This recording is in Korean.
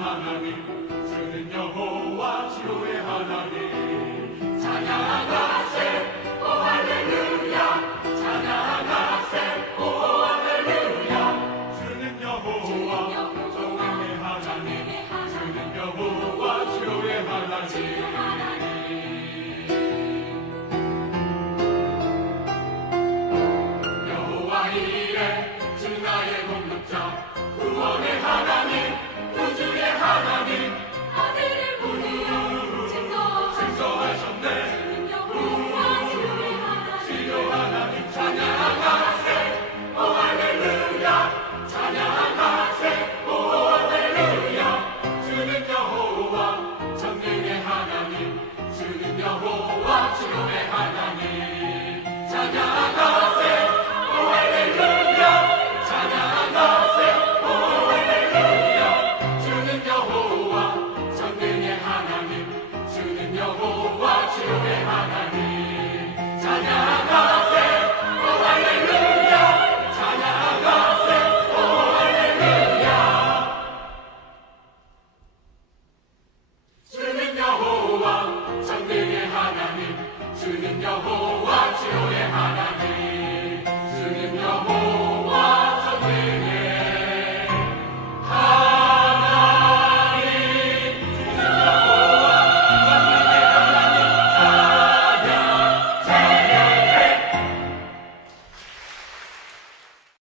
하나님 주는 여호와 지호의 하나님. watching. 주님 여호와 지오의 하나님.